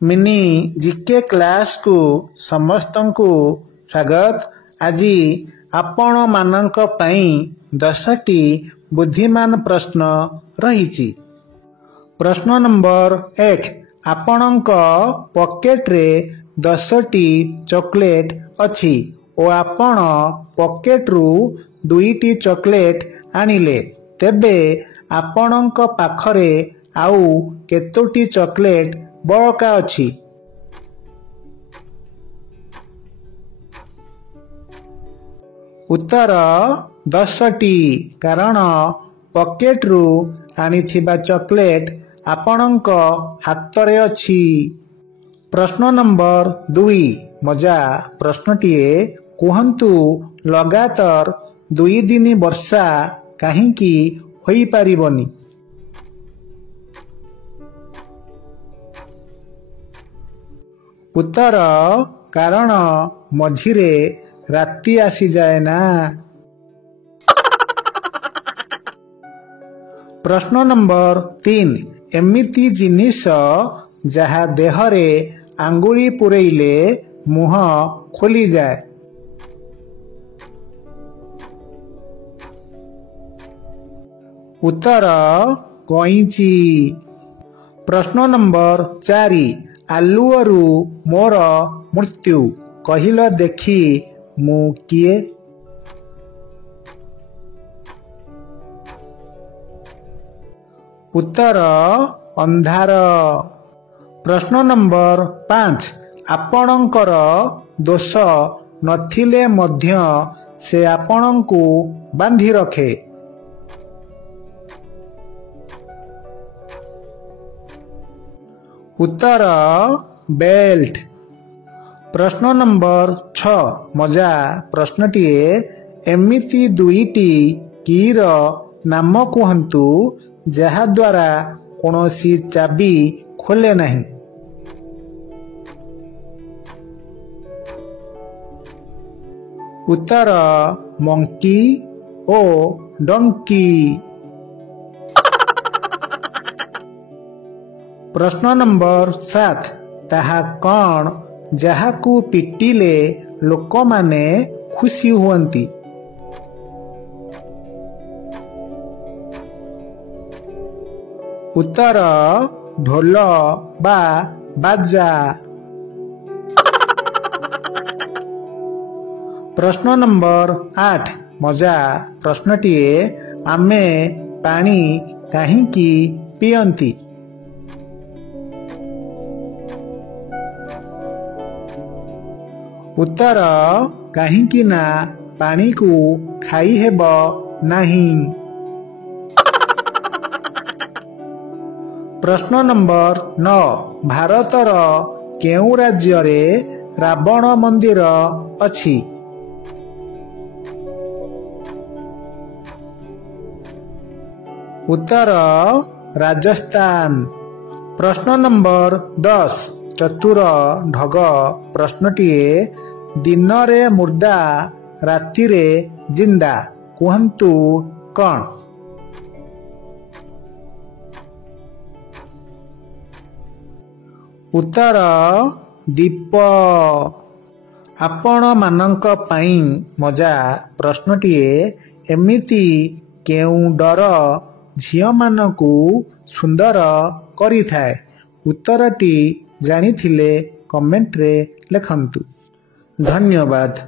Mini GK class को समस्तंकु स्वागत। आज आपण मानक पई 10टी बुद्धिमान प्रश्न रही। प्रश्न नंबर 1, आपणक पॉकेट रे 10टी चॉकलेट अछि ओ आपण पॉकेट रु 2टी चॉकलेट आनिले, तेबे आपणक पाखरे आउ केतोटी चॉकलेट बळका अछि? उत्तर 10टी, कारण पॉकेट रु आनिथिबा चॉकलेट आपणक हातरे अछि। प्रश्न नंबर 2, मजा प्रश्नटीए कुहंतु लगातार 2 दिन वर्षा काहींकी होई पारिबनी? उत्तर, कारण मझिरे राति आसी जाए ना। प्रश्न नंबर 3, एमिति जिनिस जहा देहरे आंगुली पुरेइले मुह खोली जाए? उत्तर, कईची। प्रश्न नंबर 4, आलुअरु मोर मृत्यु कहिल देखी मु किए? उत्तर, अंधार। प्रश्न नंबर 5, आपणकर दोष नथिले मध्य से आपणଙ୍କୁ बांधी रखे? उत्तर, बेल्ट। प्रश्न नंबर 6, मजा प्रश्नटीए एमिति 2टी कीर नाम कुहंतु जहा द्वारा कोनोसी चाबी खोले नहीं? उत्तर, मंकी ओ डंकी। प्रश्न नंबर 7, ताहा कौन जहाकू पिटिले लोक माने खुशी हुअंती? उत्तर, ढोल बा बाजा। प्रश्न नंबर 8, मजा प्रश्नटीए आमे पानी काहींकी पियंती? उत्तर, काहींकी ना पानी को खाई हेब नहीं। प्रश्न नंबर 9, भारतर केउ राज्य रे रावण मंदिर अछि? उत्तर, राजस्थान। प्रश्न नंबर 10, चतुर ढग प्रश्नटीए दिन रे मुर्दा राति रे जिंदा कुहंतु कौन? उत्तर, दीप। आपण मानक पाई मजा प्रश्नटीए एमिति केउ डर झियो मानकू सुंदर करी थाए? उत्तरटी जानिथिले कमेंट रे लेखंतु। धन्यवाद।